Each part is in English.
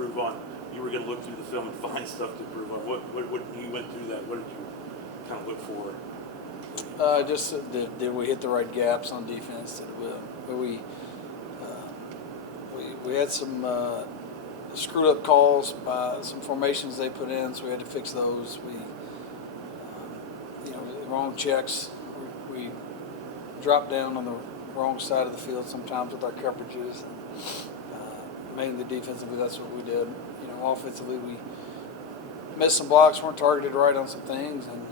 improve on? You were going to look through the film and find stuff to improve on. What you went through that? What did you kind of look for? Just did we hit the right gaps on defense? We had some screwed up calls by some formations they put in, so we had to fix those. Wrong checks. We dropped down on the wrong side of the field sometimes with our coverages. Mainly defensively, that's what we did. Offensively, we missed some blocks, weren't targeted right on some things, and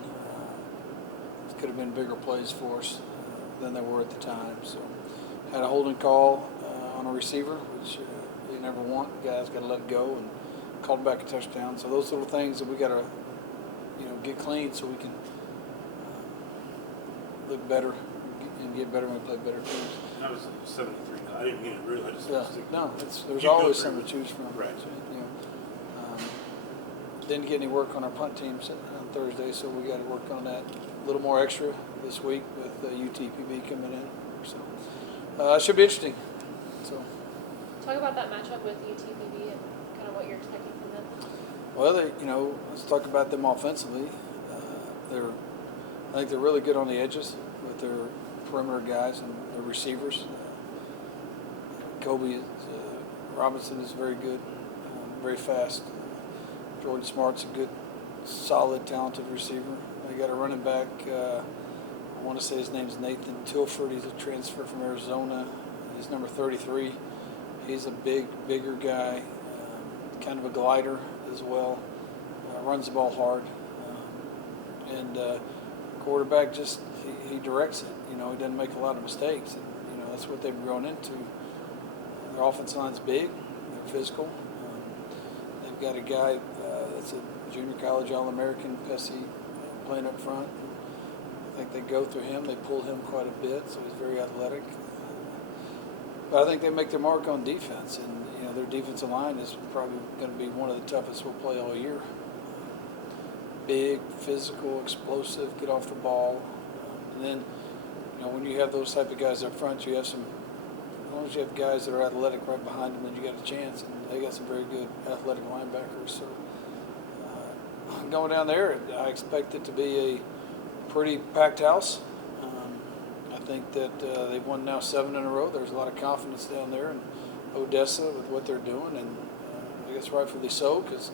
it could have been bigger plays for us than they were at the time. So, had a holding call on a receiver, which you never want. The guy's got to let it go, and called back a touchdown. So those little things that we got to, get clean so we can look better and get better when we play better teams. That was 73. I didn't mean it really. I just there's always something to choose from. Right. So, didn't get any work on our punt teams on Thursday, so we got to work on that a little more extra this week with UTPB coming in. So it should be interesting. So talk about that matchup with UTPB and kind of what you're expecting from them. Well, let's talk about them offensively. I think they're really good on the edges with their perimeter guys and their receivers. Kobe Robinson is very good, very fast. Jordan Smart's a good, solid, talented receiver. They got a running back. I want to say his name's Nathan Tilford. He's a transfer from Arizona. He's number 33. He's a bigger guy, kind of a glider as well. Runs the ball hard, and quarterback just he directs it. He doesn't make a lot of mistakes, and that's what they've grown into. Their offensive line's big. They're physical. They've got a guy that's a junior college All-American, Pesci, playing up front. I think they go through him. They pull him quite a bit, so he's very athletic. But I think they make their mark on defense, and their defensive line is probably going to be one of the toughest we'll play all year. Big, physical, explosive, get off the ball, and then when you have those type of guys up front, you have some. As long as you have guys that are athletic right behind them, then you got a chance, and they got some very good athletic linebackers. So going down there, I expect it to be a pretty packed house. I think that they've won now 7 in a row. There's a lot of confidence down there in Odessa with what they're doing, and I guess rightfully so, because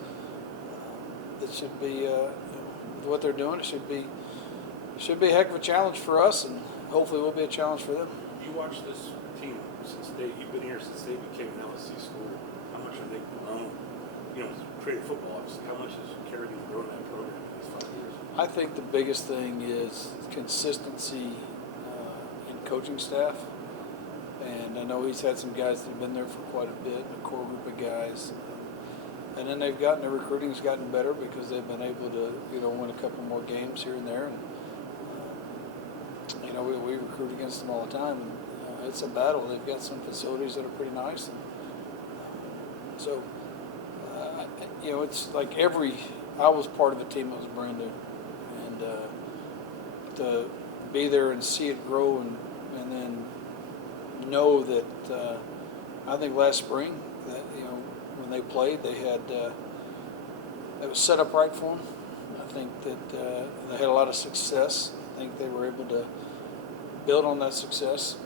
it should be with what they're doing. It should be a heck of a challenge for us, and hopefully it will be a challenge for them. You watch this team since you've been here since they became an LSC school. How much have they grown? Creative football, obviously. How much has Kerrigan grown that program in these 5 years? I think the biggest thing is consistency in coaching staff. And I know he's had some guys that have been there for quite a bit, a core group of guys. And then their recruiting's gotten better because they've been able to, win a couple more games here and there. And, we recruit against them all the time. And it's a battle. They've got some facilities that are pretty nice. And, so, it's like I was part of a team that was brand new. And to be there and see it grow and then know that I think last spring that when they played they had it was set up right for them. I think that they had a lot of success. I think they were able to build on that success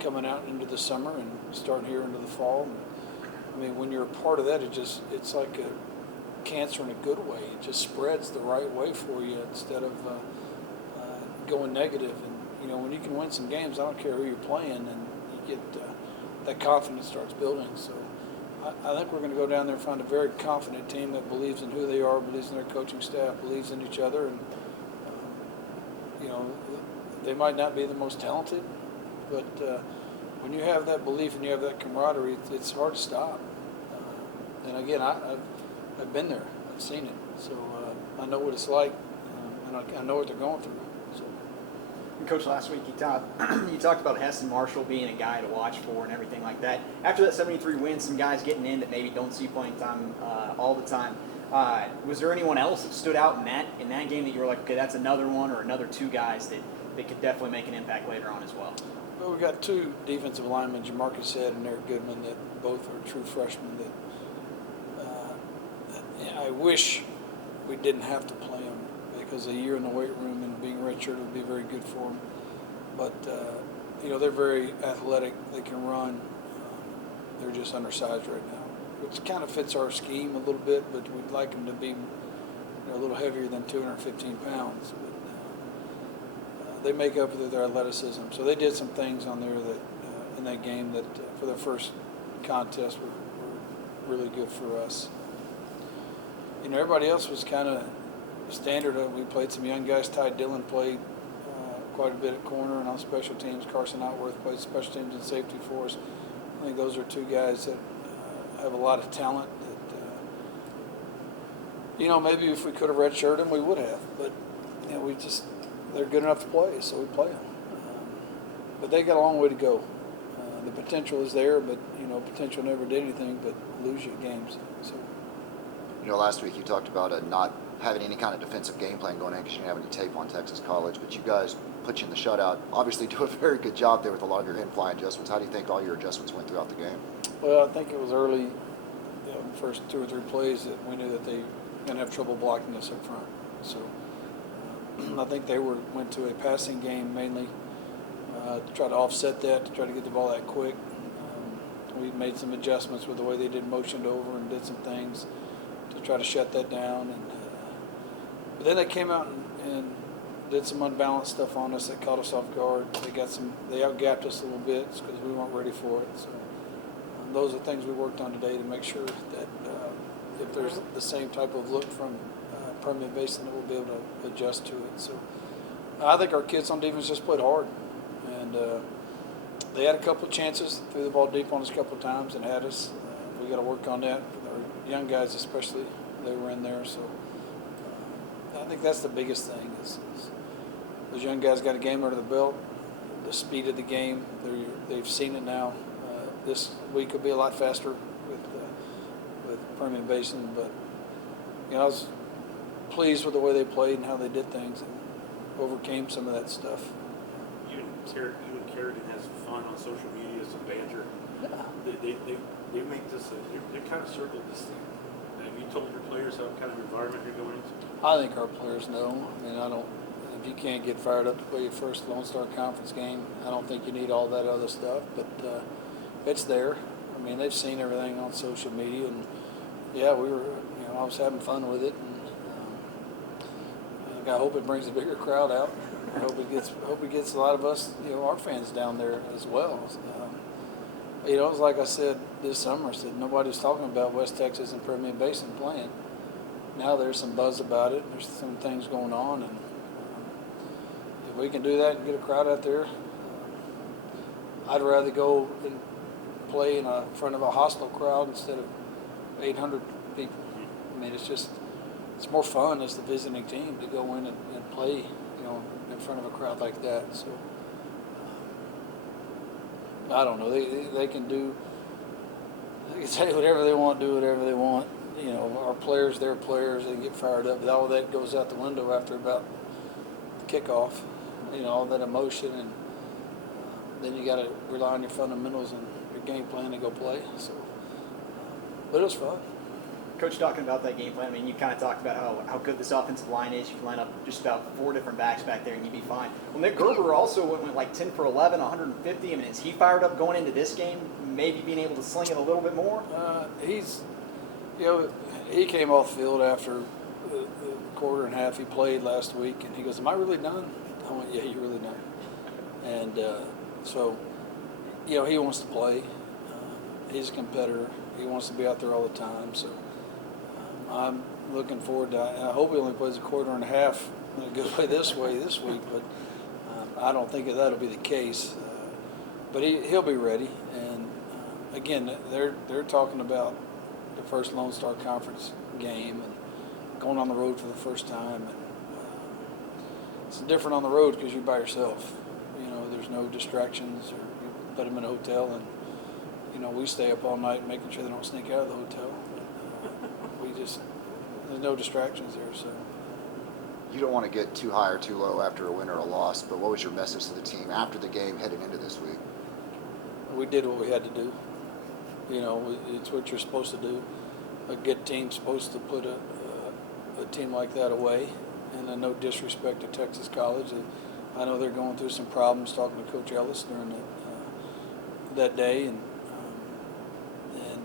coming out into the summer and starting here into the fall. And, when you're a part of that, it's like a cancer in a good way. It just spreads the right way for you instead of going negative. And when you can win some games, I don't care who you're playing, and you get that confidence starts building. So I think we're going to go down there and find a very confident team that believes in who they are, believes in their coaching staff, believes in each other, and they might not be the most talented, but when you have that belief and you have that camaraderie, it's hard to stop. And again, I've been there, I've seen it, so I know what it's like, and I know what they're going through. So. And Coach, last week you talked about Heston Marshall being a guy to watch for and everything like that. After that 73 win, some guys getting in that maybe don't see playing time all the time. Was there anyone else that stood out in that game that you were like, okay, that's another one or another 2 guys that could definitely make an impact later on as well? Well, we got 2 defensive linemen, Jamarcus Head and Eric Goodman, that both are true freshmen that I wish we didn't have to play them because a year in the weight room and being redshirted would be very good for them. But, they're very athletic. They can run. They're just undersized right now, which kind of fits our scheme a little bit, but we'd like them to be a little heavier than 215 pounds. But they make up with their athleticism. So they did some things on there that in that game that for their first contest were really good for us. Everybody else was kind of standard. We played some young guys. Ty Dillon played quite a bit at corner and on special teams. Carson Outworth played special teams and safety for us. I think those are two guys that have a lot of talent that, maybe if we could have redshirted them, we would have. But, they're good enough to play, so we play them. But they got a long way to go. The potential is there, but, potential never did anything but lose you games. So. Last week you talked about not having any kind of defensive game plan going in because you didn't have any tape on Texas College, but you guys put you in the shutout. Obviously do a very good job there with a lot of your in-fly adjustments. How do you think all your adjustments went throughout the game? Well, I think it was early, the first 2 or 3 plays that we knew that they were going to have trouble blocking us up front. So I think they went to a passing game mainly to try to offset that, to try to get the ball that quick. We made some adjustments with the way they did motioned over and did some things to try to shut that down. And but then they came out and did some unbalanced stuff on us that caught us off guard. They outgapped us a little bit because we weren't ready for it. So those are things we worked on today to make sure that if there's the same type of look from Permian Basin, that we'll be able to adjust to it. So I think our kids on defense just played hard, and they had a couple of chances, threw the ball deep on us a couple of times, and had us. We got to work on that. Our young guys, especially, they were in there. So I think that's the biggest thing is those young guys got a game under the belt. The speed of the game, they've seen it now. This week will be a lot faster with Permian Basin, but I was pleased with the way they played and how they did things and overcame some of that stuff. Even Carradine has fun on social media, some banter. Yeah. They make this. They kind of circled this thing. Have you told your players how kind of environment you're going into? I think our players know. If you can't get fired up to play your first Lone Star Conference game, I don't think you need all that other stuff. But it's there. They've seen everything on social media, and yeah, we were. I was having fun with it, and I hope it brings a bigger crowd out. I hope it gets a lot of us, our fans down there as well. It's like I said this summer. I said nobody's talking about West Texas and Permian Basin playing. Now there's some buzz about it. There's some things going on, and if we can do that and get a crowd out there, I'd rather go and play in front of a hostile crowd instead of 800 people. It's more fun as the visiting team to go in and play, in front of a crowd like that. So I don't know. They can say whatever they want, do whatever they want. Our players, their players, they get fired up. But all that goes out the window after about the kickoff. All that emotion, and then you got to rely on your fundamentals and your game plan to go play. So, but it was fun. Coach, talking about that game plan, you kind of talked about how good this offensive line is. You can line up just about 4 different backs back there and you'd be fine. Well, Nick Gerber also went like 10 for 11, 150. Is he fired up going into this game, maybe being able to sling it a little bit more? He came off the field after the quarter and a half he played last week, and he goes, "Am I really done?" I went, "Yeah, you're really done." And so, he wants to play. He's a competitor. He wants to be out there all the time. So I'm looking forward to it. I hope he only plays a quarter and a half in a good way this week, but I don't think that'll be the case. But he'll be ready. And again, they're talking about the first Lone Star Conference game and going on the road for the first time. And it's different on the road because you're by yourself. There's no distractions, or you put them in a hotel, and we stay up all night making sure they don't sneak out of the hotel. There's no distractions there. So You don't want to get too high or too low after a win or a loss, but what was your message to the team after the game heading into this week? we did what we had to do. It's what you're supposed to do. a good team's supposed to put a team like that away. And no disrespect to Texas College. I know they're going through some problems, talking to Coach Ellis during that day, and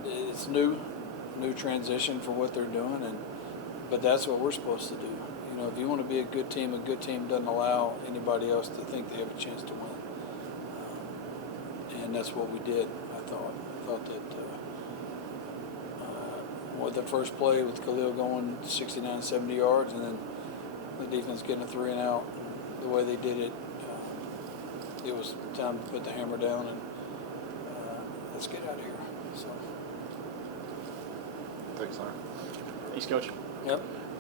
it's new transition for what they're doing, but that's what we're supposed to do. You know, if you want to be a good team doesn't allow anybody else to think they have a chance to win, and that's what we did. I thought that with the first play with Khalil going 69, 70 yards, and then the defense getting a 3 and out, the way they did it, it was time to put the hammer down and let's get out of here. So. Thanks, Larry. Thanks, Coach. Yep.